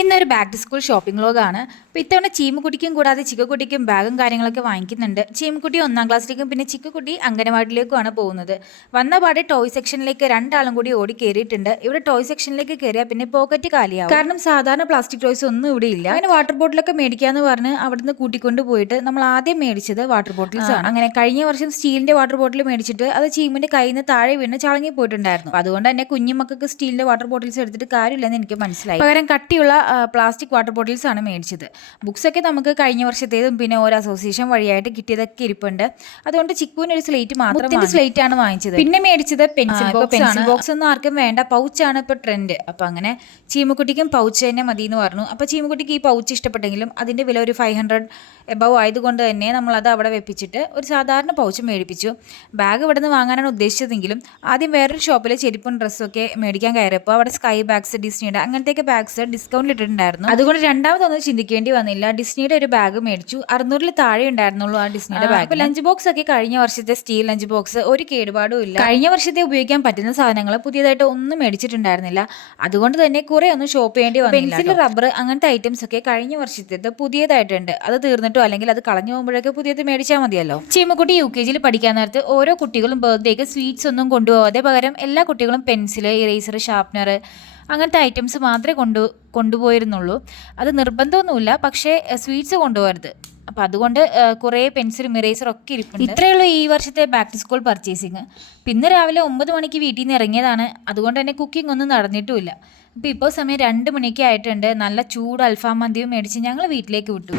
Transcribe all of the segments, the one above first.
ഇന്നൊരു back to school shopping വ്ലോഗാണ്. അപ്പോൾ ഇത്തവണ ചീമുക്കുട്ടിക്കും കൂടാതെ ചിക്കുക്കുട്ടിക്കും ബാഗും കാര്യങ്ങളൊക്കെ വാങ്ങിക്കുന്നുണ്ട്. ചീമുക്കുട്ടി 1ാം ക്ലാസ്സിലേക്കും പിന്നെ ചിക്കുക്കുട്ടി അംഗനവാടിയിലേക്കുമാണ് പോകുന്നത്. വന്ന പാടെ ടോയ് സെക്ഷനിലേക്ക് രണ്ടാളും കൂടി ഓടി കയറിയിട്ടുണ്ട്. ഇവിടെ ടോയ് സെക്ഷനിലേക്ക് കയറിയാൽ പിന്നെ പോക്കറ്റ് കാലിയാവും. കാരണം സാധാരണ പ്ലാസ്റ്റിക് ടോയ്സ് ഒന്നും ഇവിടെ ഇല്ല. അങ്ങനെ വാട്ടർ ബോട്ടിലൊക്കെ മേടിക്കാന്ന് പറഞ്ഞ് അവിടുന്ന് കൂട്ടിക്കൊണ്ട് പോയിട്ട് നമ്മൾ ആദ്യം മേടിച്ചത് വാട്ടർ ബോട്ടിൽസ് ആണ്. അങ്ങനെ കഴിഞ്ഞ വർഷം സ്റ്റീലിന്റെ വാട്ടർ ബോട്ടിൽ മേടിച്ചിട്ട് അത് ചീമിന്റെ കയ്യിൽ നിന്ന് താഴെ വീണ് ചളങ്ങി പോയിട്ടുണ്ടായിരുന്നു. അതുകൊണ്ട് തന്നെ കുഞ്ഞുമക്കൾക്ക് സ്റ്റീലിന്റെ വാട്ടർ ബോട്ടിൽസ് എടുത്തിട്ട് കാര്യമില്ലെന്ന് എനിക്ക് മനസ്സിലായി. പകരം കട്ടിയുള്ള പ്ലാസ്റ്റിക് വാട്ടർ ബോട്ടിൽസ് ആണ് മേടിച്ചത്. ബുക്സൊക്കെ നമുക്ക് കഴിഞ്ഞ വർഷത്തേതും പിന്നെ ഓരോ അസോസിയേഷൻ വഴിയായിട്ട് കിട്ടിയതൊക്കെ ഇരിപ്പുണ്ട്. അതുകൊണ്ട് ചിക്കുവിന് ഒരു സ്ലേറ്റ് മാത്രമാണ് സ്ലേറ്റ് ആണ് വാങ്ങിച്ചത്. പിന്നെ മേടിച്ചത് പെൻസിൽ ബോക്സ് ഒന്നും ആർക്കും വേണ്ട, പൗച്ചാണ് ഇപ്പോൾ ട്രെൻഡ്. അപ്പം അങ്ങനെ ചീമുക്കുട്ടിക്കും പൗച്ച് തന്നെ മതി എന്ന് പറഞ്ഞു. അപ്പോൾ ചീമുക്കുട്ടിക്ക് ഈ പൗച്ച് ഇഷ്ടപ്പെട്ടെങ്കിലും അതിൻ്റെ വില ഒരു 500 എബവ് ആയതുകൊണ്ട് തന്നെ നമ്മളത് അവിടെ വെപ്പിച്ചിട്ട് ഒരു സാധാരണ പൗച്ച് മേടിപ്പിച്ചു. ബാഗ് ഇവിടെ നിന്ന് വാങ്ങാനാണ് ഉദ്ദേശിച്ചതെങ്കിലും ആദ്യം വേറൊരു ഷോപ്പിൽ ചെരുപ്പും ഡ്രസ്സൊക്കെ മേടിക്കാൻ കയറിയപ്പോൾ അവിടെ സ്കൈ ബാഗ്സ്, ഡിസ്നിയുടെ അങ്ങനത്തെയൊക്കെ ബാഗ്സ് ഡിസ്കൗണ്ടിൽ ഇട്ടിട്ടുണ്ടായിരുന്നു. അതുകൊണ്ട് രണ്ടാമതൊന്നും ചിന്തിക്കേണ്ടി വന്നില്ല. ഡിസ്നിയുടെ ഒരു ബാഗ് മേടിച്ചു. 600 താഴെ ഉണ്ടായിരുന്നുള്ളൂ ആ ഡിസ്നിയുടെ ബാഗ്. അപ്പോൾ ലഞ്ച് ബോക്സ് ഒക്കെ കഴിഞ്ഞ വർഷത്തെ സ്റ്റീൽ ലഞ്ച് ബോക്സ് ഒരു കേടുപാടും ഇല്ല. കഴിഞ്ഞ വർഷത്തെ ഉപയോഗിക്കാൻ പറ്റുന്ന സാധനങ്ങൾ പുതിയതായിട്ട് ഒന്നും മേടിച്ചിട്ടുണ്ടായിരുന്നില്ല. അതുകൊണ്ട് തന്നെ കുറെ ഒന്നും ഷോപ്പ് ചെയ്യേണ്ടി വന്നില്ല. പെൻസിൽ, റബ്ബർ അങ്ങനത്തെ ഐറ്റംസ് ഒക്കെ കഴിഞ്ഞ വർഷത്തേത് പുതിയതായിട്ടുണ്ട്. അത് തീർന്നിട്ടോ അല്ലെങ്കിൽ അത് കളഞ്ഞു പോകുമ്പോഴൊക്കെ പുതിയത് മേടിച്ചാൽ മതിയല്ലോ. ചീമക്കുട്ടി UKG പഠിക്കാൻ നേരത്ത് ഓരോ കുട്ടികളും ബർത്ത്ഡേക്ക് സ്വീറ്റ്സ് ഒന്നും കൊണ്ടുപോകാതെ പകരം എല്ലാ കുട്ടികളും പെൻസിൽ, ഇറേസർ, ഷാർപ്നർ അങ്ങനത്തെ ഐറ്റംസ് മാത്രമേ കൊണ്ടുപോയിരുന്നുള്ളൂ. അത് നിർബന്ധമൊന്നുമില്ല, പക്ഷേ സ്വീറ്റ്സ് കൊണ്ടുപോകരുത്. അപ്പം അതുകൊണ്ട് കുറേ പെൻസിലും ഇറേസറും ഒക്കെ ഇരിപ്പുണ്ട്. ഇത്രയുള്ളൂ ഈ വർഷത്തെ ബാക്ക് ടു സ്കൂൾ പർച്ചേസിങ്. പിന്നെ രാവിലെ 9 മണിക്ക് വീട്ടിൽ നിന്ന് ഇറങ്ങിയതാണ്. അതുകൊണ്ട് തന്നെ കുക്കിംഗ് ഒന്നും നടന്നിട്ടുമില്ല. അപ്പോൾ ഇപ്പോൾ സമയം 2 മണിക്ക് ആയിട്ടുണ്ട്. നല്ല ചൂട് അൽഫാം മന്തിയും മേടിച്ച് ഞങ്ങൾ വീട്ടിലേക്ക് വിട്ടു.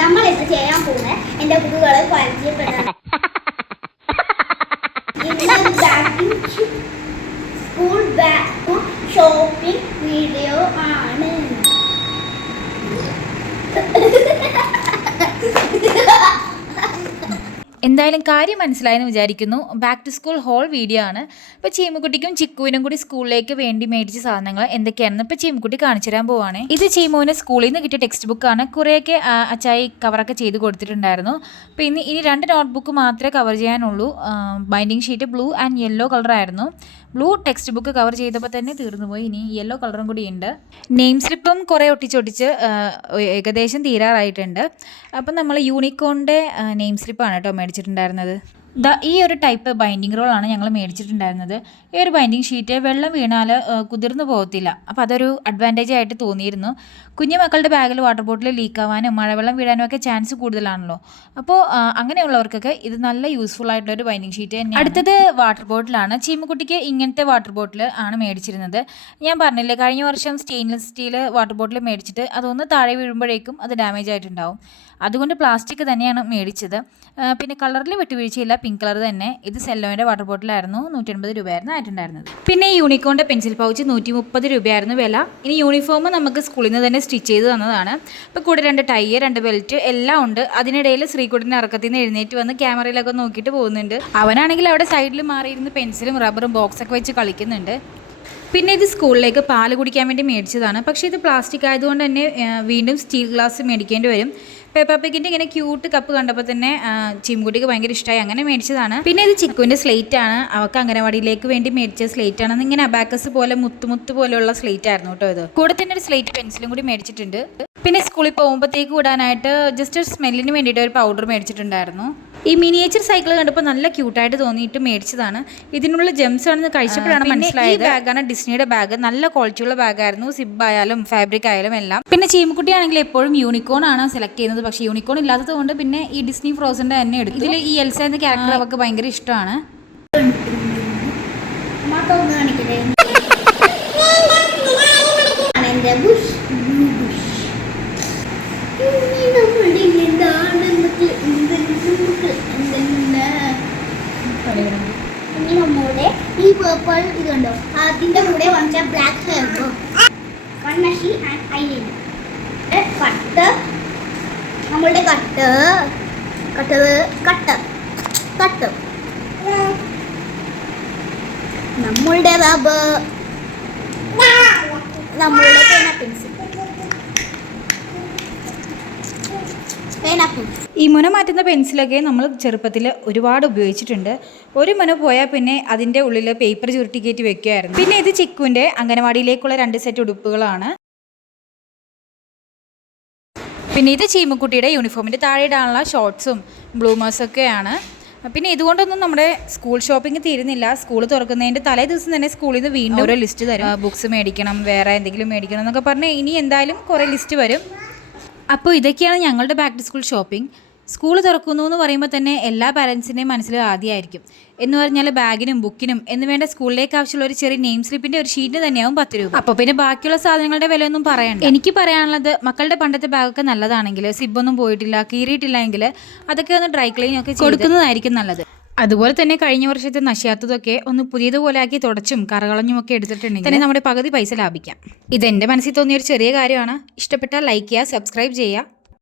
നമ്മളിപ്പോൾ ചെയ്യാൻ പോകുന്നത് എൻ്റെ കുട്ടികളെ പരിചയപ്പെടാൻ സ്കൂൾ ബാഗ് ഷോപ്പിംഗ് വീഡിയോ ആണ്. എന്തായാലും കാര്യം മനസ്സിലായെന്ന് വിചാരിക്കുന്നു. Back to school haul video ആണ്. ഇപ്പോൾ ചീമുക്കുട്ടിക്കും ചിക്കുവിനും കൂടി സ്കൂളിലേക്ക് വേണ്ടി മേടിച്ച സാധനങ്ങൾ എന്തൊക്കെയാണെന്ന് ഇപ്പോൾ ചീമുക്കുട്ടി കാണിച്ചു തരാൻ പോവാണ്. ഇത് ചീമുവിന് സ്കൂളിൽ നിന്ന് കിട്ടിയ ടെക്സ്റ്റ് ബുക്കാണ്. കുറേയൊക്കെ അച്ചായി കവറൊക്കെ ചെയ്ത് കൊടുത്തിട്ടുണ്ടായിരുന്നു. അപ്പോൾ ഇനി 2 നോട്ട്ബുക്ക് മാത്രമേ കവർ ചെയ്യാനുള്ളൂ. Binding sheet blue and yellow കളറായിരുന്നു. ബ്ലൂ ടെക്സ്റ്റ് ബുക്ക് കവർ ചെയ്തപ്പോൾ തന്നെ തീർന്നുപോയി. ഇനി യെല്ലോ കളറും കൂടി ഉണ്ട്. നെയിം സ്ലിപ്പും കുറേ ഒട്ടിച്ചൊട്ടിച്ച് ഏകദേശം തീരാറായിട്ടുണ്ട്. അപ്പം നമ്മൾ യൂണിക്കോണിൻ്റെ നെയിം സ്ലിപ്പാണ് കേട്ടോ മേടിച്ചിട്ടുണ്ടായിരുന്നത്. ഈ ഒരു ടൈപ്പ് ബൈൻഡിങ് റോളാണ് ഞങ്ങൾ മേടിച്ചിട്ടുണ്ടായിരുന്നത്. ഈ ഒരു ബൈൻഡിങ് ഷീറ്റ് വെള്ളം വീണാൽ കുതിർന്നു പോകത്തില്ല. അപ്പോൾ അതൊരു അഡ്വാൻറ്റേജ് ആയിട്ട് തോന്നിയിരുന്നു. കുഞ്ഞു മക്കളുടെ ബാഗിൽ വാട്ടർ ബോട്ടിൽ ലീക്കാവാനും മഴവെള്ളം വീഴാനും ഒക്കെ ചാൻസ് കൂടുതലാണല്ലോ. അപ്പോൾ അങ്ങനെയുള്ളവർക്കൊക്കെ ഇത് നല്ല യൂസ്ഫുൾ ആയിട്ടുള്ളൊരു ബൈൻഡിങ് ഷീറ്റ് തന്നെയാണ്. അടുത്തത് വാട്ടർ ബോട്ടിലാണ്. ചീമുക്കുട്ടിക്ക് ഇങ്ങനത്തെ വാട്ടർ ബോട്ടിൽ ആണ് മേടിച്ചിരുന്നത്. ഞാൻ പറഞ്ഞില്ലേ, കഴിഞ്ഞ വർഷം സ്റ്റെയിൻലെസ് സ്റ്റീൽ വാട്ടർ ബോട്ടിൽ മേടിച്ചിട്ട് അതൊന്ന് താഴെ വീഴുമ്പോഴേക്കും അത് ഡാമേജ് ആയിട്ടുണ്ടാവും. അതുകൊണ്ട് പ്ലാസ്റ്റിക് തന്നെയാണ് മേടിച്ചത്. പിന്നെ കളറിൽ വിട്ടുവീഴ്ചയില്ല, പിങ്ക് കളർ തന്നെ. ഇത് സെല്ലോയുടെ വാട്ടർ ബോട്ടിലായിരുന്നു. 180 രൂപയായിരുന്നു ആയിട്ടുണ്ടായിരുന്നത്. പിന്നെ യൂണിക്കോണിൻ്റെ പെൻസിൽ പൗച്ച് 130 രൂപയായിരുന്നു വില. ഇനി യൂണിഫോം നമുക്ക് സ്കൂളിൽ നിന്ന് തന്നെ സ്റ്റിച്ച് ചെയ്ത് തന്നതാണ്. ഇപ്പോൾ കൂടെ 2 ടൈ, 2 ബെൽറ്റ് എല്ലാം ഉണ്ട്. അതിനിടയിൽ ശ്രീകുട്ടിൻ്റെ ഇറക്കത്തിൽ നിന്ന് എഴുന്നേറ്റ് വന്ന് ക്യാമറയിലൊക്കെ നോക്കിയിട്ട് പോകുന്നുണ്ട്. അവനാണെങ്കിൽ അവിടെ സൈഡിൽ മാറിയിരുന്ന് പെൻസിലും റബ്ബറും ബോക്സൊക്കെ വെച്ച് കളിക്കുന്നുണ്ട്. പിന്നെ ഇത് സ്കൂളിലേക്ക് പാല് കുടിക്കാൻ വേണ്ടി മേടിച്ചതാണ്. പക്ഷേ ഇത് പ്ലാസ്റ്റിക് ആയതുകൊണ്ട് തന്നെ വീണ്ടും സ്റ്റീൽ ഗ്ലാസ് മേടിക്കേണ്ടി വരും. പെപ്പാപ്പിക്കിൻ്റെ ഇങ്ങനെ ക്യൂട്ട് കപ്പ് കണ്ടപ്പോൾ തന്നെ ചീമുക്കുട്ടിക്ക് ഭയങ്കര ഇഷ്ടമായി, അങ്ങനെ മേടിച്ചതാണ്. പിന്നെ ഇത് ചിക്കുവിൻ്റെ സ്ലേറ്റ് ആണ്. അവൾക്ക് അംഗനവാടിയിലേക്ക് വേണ്ടി മേടിച്ച സ്ലേറ്റ് ആണ്. ഇങ്ങനെ അബാക്കസ് പോലെ മുത്ത് പോലെയുള്ള സ്ലേറ്റ് ആയിരുന്നു കേട്ടോ ഇത്. കൂടെ തന്നെ ഒരു സ്ലേറ്റ് പെൻസിലും കൂടി മേടിച്ചിട്ടുണ്ട്. പിന്നെ സ്കൂളിൽ പോകുമ്പോഴത്തേക്ക് വിടാനായിട്ട് ജസ്റ്റ് ഒരു സ്മെല്ലിന് വേണ്ടിയിട്ട് ഒരു പൗഡർ മേടിച്ചിട്ടുണ്ടായിരുന്നു. ഈ മിനിയേച്ചർ സൈക്കിൾ കണ്ടപ്പോൾ നല്ല ക്യൂട്ടായിട്ട് തോന്നിയിട്ട് മേടിച്ചതാണ്. ഇതിനുള്ള ജെംസ് ആണെന്ന് കഴിച്ചപ്പോഴാണ് മനസ്സിലായത്. ഈ ബാഗാണ് ഡിസ്നിയുടെ ബാഗ്. നല്ല ക്വാളിറ്റിയുള്ള ബാഗായിരുന്നു. സിബ് ആയാലും ഫാബ്രിക് ആയാലും എല്ലാം. പിന്നെ ചീമുക്കുട്ടി ആണെങ്കിൽ എപ്പോഴും യൂണിക്കോൺ ആണ് സെലക്ട് ചെയ്യുന്നത്. പക്ഷേ യൂണിക്കോൺ ഇല്ലാത്തത് കൊണ്ട് പിന്നെ ഈ ഡിസ്നി ഫ്രോസന്റെ തന്നെ എടുത്തു. ഇതിൽ ഈ എൽസ എന്ന ക്യാരക്ടർ അവർക്ക് ഭയങ്കര ഇഷ്ടമാണ്. നമ്മുടെ ഈ പേർപ്പിൾ ഇതുണ്ടോ, അതിന്റെ കൂടെ വാങ്ങിച്ച ബ്ലാക്ക് ഹെയർ കണ്ണഷി ആൻഡ് ഐലൈനർ, കട്ട്, നമ്മളുടെ കട്ട് നമ്മളുടെ റബ്ബർ, നമ്മളുടെ പെൻസിൽ പേനാപ്പിൾ. ഈ മുന മാറ്റുന്ന പെൻസിലൊക്കെ നമ്മൾ ചെറുപ്പത്തിൽ ഒരുപാട് ഉപയോഗിച്ചിട്ടുണ്ട്. ഒരു മുന പോയാൽ പിന്നെ അതിൻ്റെ ഉള്ളിൽ പേപ്പർ ചുരുട്ടി കയറ്റി വെക്കുമായിരുന്നു. പിന്നെ ഇത് ചിക്കുവിൻ്റെ അംഗനവാടിയിലേക്കുള്ള 2 സെറ്റ് ഉടുപ്പുകളാണ്. പിന്നെ ഇത് ചീമുക്കുട്ടിയുടെ യൂണിഫോമിൻ്റെ താഴെ ഇടാനുള്ള ഷോർട്ട്സും ബ്ലൂമേഴ്സൊക്കെയാണ്. പിന്നെ ഇതുകൊണ്ടൊന്നും നമ്മുടെ സ്കൂൾ ഷോപ്പിംഗ് തീരുന്നില്ല. സ്കൂൾ തുറക്കുന്നതിൻ്റെ തലേ ദിവസം തന്നെ സ്കൂളിൽ നിന്ന് വീണ്ടും ഓരോ ലിസ്റ്റ് തരും. ബുക്സ് മേടിക്കണം, വേറെ എന്തെങ്കിലും മേടിക്കണം എന്നൊക്കെ പറഞ്ഞ് ഇനി എന്തായാലും കുറേ ലിസ്റ്റ് വരും. അപ്പോൾ ഇതൊക്കെയാണ് ഞങ്ങളുടെ back to school shopping. School തുറക്കുന്നു എന്ന് പറയുമ്പോൾ തന്നെ എല്ലാ പാരൻസിൻ്റെയും മനസ്സിൽ ആദ്യമായിരിക്കും. എന്ന് പറഞ്ഞാൽ ബാഗിനും ബുക്കിനും എന്ന് വേണ്ട സ്കൂളിലേക്ക് ആവശ്യമുള്ള ഒരു ചെറിയ നെയിം സ്ലിപ്പിൻ്റെ ഒരു ഷീറ്റ് തന്നെയാവും 10 രൂപ. അപ്പോൾ പിന്നെ ബാക്കിയുള്ള സാധനങ്ങളുടെ വിലയൊന്നും പറയണ്ട. എനിക്ക് പറയാനുള്ളത്, മക്കളുടെ പണ്ടത്തെ ബാഗൊക്കെ നല്ലതാണെങ്കിൽ, സിബൊന്നും പോയിട്ടില്ല, കീറിയിട്ടില്ല എങ്കിൽ അതൊക്കെ ഒന്ന് ഡ്രൈ ക്ലീൻ ഒക്കെ കൊടുക്കുന്നതായിരിക്കും നല്ലത്. അതുപോലെ തന്നെ കഴിഞ്ഞ വർഷത്തെ നശിയാത്തതൊക്കെ ഒന്ന് പുതിയതുപോലെ ആക്കി തുടച്ചും കറകളഞ്ഞും ഒക്കെ എടുത്തിട്ടുണ്ടെങ്കിൽ തന്നെ നമ്മുടെ പകുതി പൈസ ലാഭിക്കാം. ഇതെൻ്റെ മനസ്സിൽ തോന്നിയൊരു ചെറിയ കാര്യമാണ്. ഇഷ്ടപ്പെട്ടാൽ ലൈക്ക് ചെയ്യുക, സബ്സ്ക്രൈബ് ചെയ്യുക.